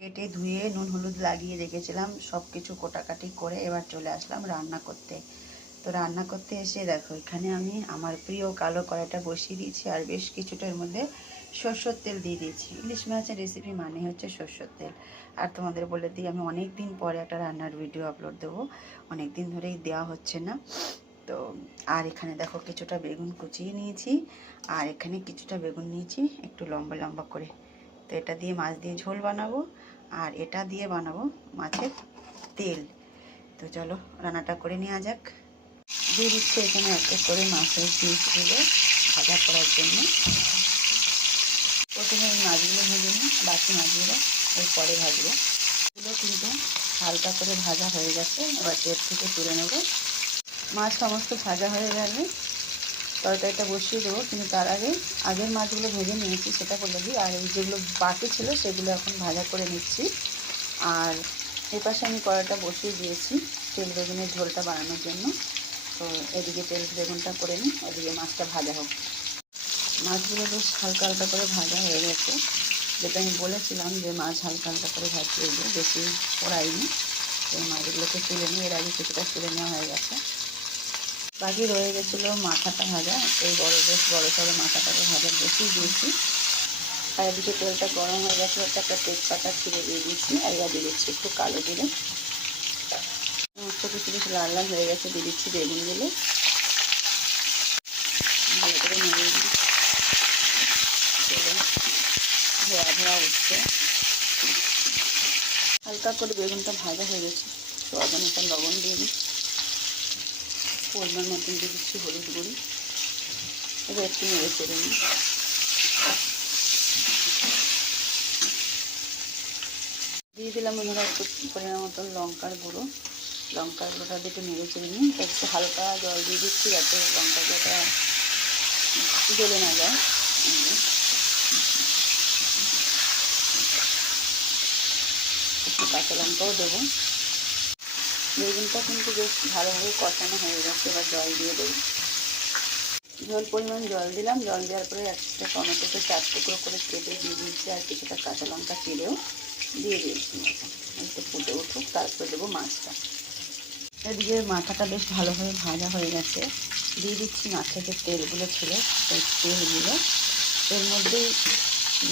কেটে ধুয়ে নুন হলুদ লাগিয়ে রেখেছিলাম, সব কিছু কোটাকাটি করে এবার চলে আসলাম রান্না করতে। তো রান্না করতে এসে দেখো এখানে আমি আমার প্রিয় কালো কড়াইটা বসিয়ে দিয়েছি, আর বেশ কিছুটার মধ্যে সরষের তেল দিয়ে দিয়েছি। ইলিশ মাছের রেসিপি মানে হচ্ছে সরষের তেল। আর তোমাদের বলে দিই, আমি অনেক দিন পরে একটা রান্নার ভিডিও আপলোড দেবো, অনেক দিন ধরেই দেওয়া হচ্ছে না। তো আর এখানে দেখো কিছুটা বেগুন কুচিয়ে নিয়েছি, আর এখানে কিছুটা বেগুন নিয়েছি একটু লম্বা লম্বা করে। তো এটা দিয়ে মাছ দিয়ে ঝোল বানাবো, আর এটা দিয়ে বানাবো মাছের তেল। তো চলো রান্নাটা করে নেওয়া যাক। দিয়ে দিচ্ছে এখানে এক এক করে মাছের পিসগুলো ভাজা করার জন্য। প্রথমে এই মাছগুলো ভেজে নিই, বাকি মাছগুলো এরপরে ভাজবো। এগুলো কিন্তু হালকা করে ভাজা হয়ে গেছে, এবার তেল থেকে তুলে নেব। মাছ সমস্ত ভাজা হয়ে গেলে তরকারিটা বসিয়ে দেবো, কিন্তু তার আগে আগের মাছগুলো ভেজে নিয়েছি সেটা বলে দিই। আর এই যেগুলো বাকি ছিল সেগুলো এখন ভাজা করে নিচ্ছি। আর এপাশে আমি কড়াইটা বসিয়ে দিয়েছি তেল বেগুনের ঝোলটা বানানোর জন্য। তো এদিকে তেল বেগুনটা করে নিই, ওদিকে মাছটা ভাজা হোক। মাছগুলো বেশ হালকা হালকা করে ভাজা হয়ে গেছে, যেটা আমি বলেছিলাম যে মাছ হালকা হালকা করে ভাজিয়ে দেবো, বেশি পোড়াইনি। এই মাছগুলোকে তুলে নিই, এর আগে কিছুটা তুলে নেওয়া হয়ে গেছে। বাকি রয়ে গেছিলো মাথাটা ভাজা, এই বেশ বড়ো সড়ো মাথাটাকে ভাজা বসিয়ে দিয়েছি। আর এদিকে তেলটা গরম হয়ে গেছে, একটা তেজপাতা ছিঁড়ে দিয়ে দিচ্ছি, আর এবার দিয়ে দিচ্ছি একটু কালো জিরে। সমস্ত কিছু বেশ লাল লাল হয়ে গেছে, দিয়ে দিচ্ছি বেগুনগুলো, ভালো করে নেড়ে দিই। ধোয়া ধোয়া উঠছে, হালকা করে বেগুনটা ভাজা হয়ে গেছে। স্বাদ অনুসার লবণ দিয়ে দিই, পরিমাণ মতন দিয়ে দিচ্ছি হলুদ গুঁড়ি। এবার একটু নেড়ে চেড়ে নিই। দিয়ে দিলাম বন্ধুরা একটু পরিমাণ মতন লঙ্কার গুঁড়োটা দিয়ে একটু নেড়ে চেড়ে নিই। একটু হালকা জল দিয়ে দিচ্ছি যাতে লঙ্কা গুঁড়োটা জ্বলে না যায়। একটু কাঁচা লঙ্কাও দেবো। বেগুনটা কিন্তু বেশ ভালোভাবে কষানো হয়ে গেছে, এবার জল দিয়ে দেবো। পরিমাণ জল দিলাম, জল দেওয়ার পরে একটা টমেটোকে 4 টুকরো করে কেটে দিয়ে দিয়েছি, আর কিছুটা কাঁচা লঙ্কা চিড়েও দিয়ে দিয়েছি। একটু ফুটে উঠুক, তারপরে দেবো মাছটা। এদিকে মাথাটা বেশ ভালোভাবে ভাজা হয়ে গেছে, দিয়ে দিচ্ছি মাছের যে তেলগুলো ছিল সেই তেলগুলো। এর মধ্যেই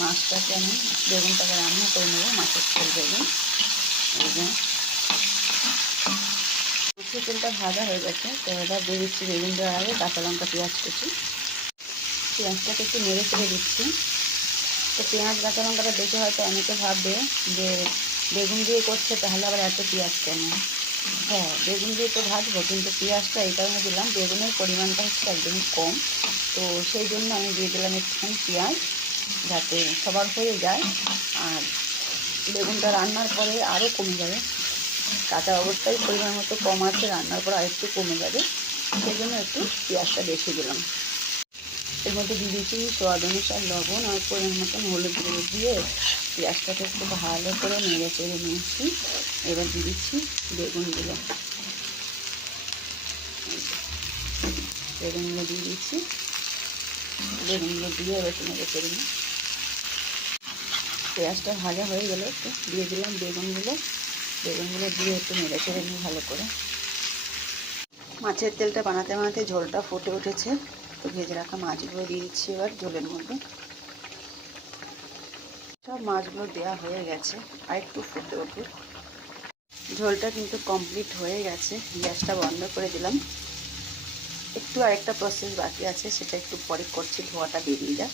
মাছটাকে আমি বেগুনটাকে রান্না করে নেবো, মাছের তেল বেগুন। মাছের তেলটা ভাজা হয়ে গেছে, তো এবার দিয়ে দিচ্ছি বেগুন দেওয়ার আগে কাঁচা লঙ্কা পেঁয়াজ কুচি। পেঁয়াজটাকে একটু নেড়ে চেড়ে দিচ্ছি। তো পেঁয়াজ কাঁচা লঙ্কাটা দেখে হয়তো অনেকে ভাববে যে বেগুন দিয়ে করছে, তাহলে আবার এত পেঁয়াজ কেন। হ্যাঁ, বেগুন দিয়ে তো ভাজবো, কিন্তু পেঁয়াজটা এই কারণে দিলাম, বেগুনের পরিমাণটা হচ্ছে একদমই কম, তো সেই জন্য আমি দিয়ে দিলাম একটুখানি পেঁয়াজ, যাতে সবার হয়ে যায়। আর বেগুনটা রান্নার পরে আরও কমে যাবে, কাঁচা অবস্থায় পরিমাণ মতো কম আছে, রান্নার পর আরেকটু কমে যাবে, সেই জন্য একটু পেঁয়াজটা বেশি দিলাম। এর মধ্যে দিয়ে দিচ্ছি স্বাদ অনুসার লবণ, আর পরিমাণ মতন হলুদ গুঁড়ো দিয়ে পেঁয়াজটাকে একটু ভালো করে নেড়ে চেড়ে নিয়েছি। এবার দিয়ে দিচ্ছি বেগুনগুলো দিয়ে দিচ্ছি। বেগুনগুলো দিয়ে এবার একটু নেড়ে চেড়ে নিই। পেঁয়াজটা ভাজা হয়ে গেলে একটু দিয়ে দিলাম বেগুনগুলো দিয়ে একটু নেড়ে চেড়ে নিই ভালো করে। মাছের তেলটা বানাতে বানাতে ঝোলটা ফুটে উঠেছে, তো ভেজে রাখা মাছগুলো দিয়ে দিচ্ছি এবার ঝোলের মধ্যে। সব মাছগুলো দেওয়া হয়ে গেছে, আর একটু ফুটে উঠুক। ঝোলটা কিন্তু কমপ্লিট হয়ে গেছে, গ্যাসটা বন্ধ করে দিলাম। একটু আরেকটা প্রসেস বাকি আছে, সেটা একটু পরে করছি, ধোয়াটা বেরিয়ে যাক।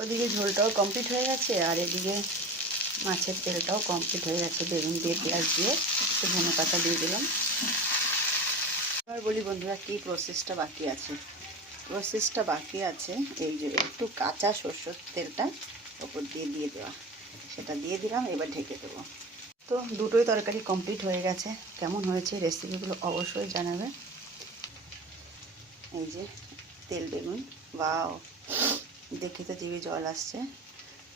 ওদিকে ঝোলটাও কমপ্লিট হয়ে গেছে, আর এদিকে মাছের তেলটাও কমপ্লিট হয়ে গেছে। বেগুন দিয়ে পেঁয়াজ দিয়ে একটু ধনে পাতা দিয়ে দিলাম। এবার বলি বন্ধুরা কী প্রসেসটা বাকি আছে। প্রসেসটা বাকি আছে এই যে একটু কাঁচা সরষের তেলটা ওপর দিয়ে দেওয়া, সেটা দিয়ে দিলাম, এবার ঢেকে দেবো। তো দুটোই তরকারি কমপ্লিট হয়ে গেছে। কেমন হয়েছে রেসিপিগুলো অবশ্যই জানাবে। এই যে তেল বেগুন, বাও, দেখে তো জিভে জল আসছে।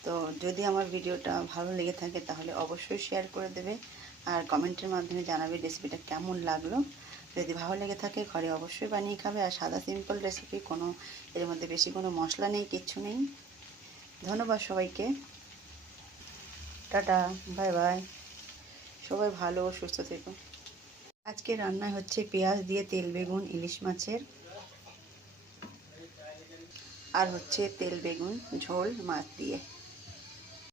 তো যদি আমার ভিডিওটা ভালো লেগে থাকে তাহলে অবশ্যই শেয়ার করে দেবে, আর কমেন্টের মাধ্যমে জানাবে রেসিপিটা কেমন লাগলো। যদি ভালো লেগে থাকে ঘরে অবশ্যই বানিয়ে খাবে। আর সাদা সিম্পল রেসিপি, কোনো এর মধ্যে বেশি কোনো মশলা নেই, কিচ্ছু নেই। ধন্যবাদ সবাইকে। Tata, bye bye. সবাই ভালো ও সুস্থ থেকো। আজকে রান্নায় হচ্ছে পেঁয়াজ দিয়ে তেল বেগুন ইলিশ মাছের, আর হচ্ছে তেল বেগুন ঝোল মাছ দিয়ে।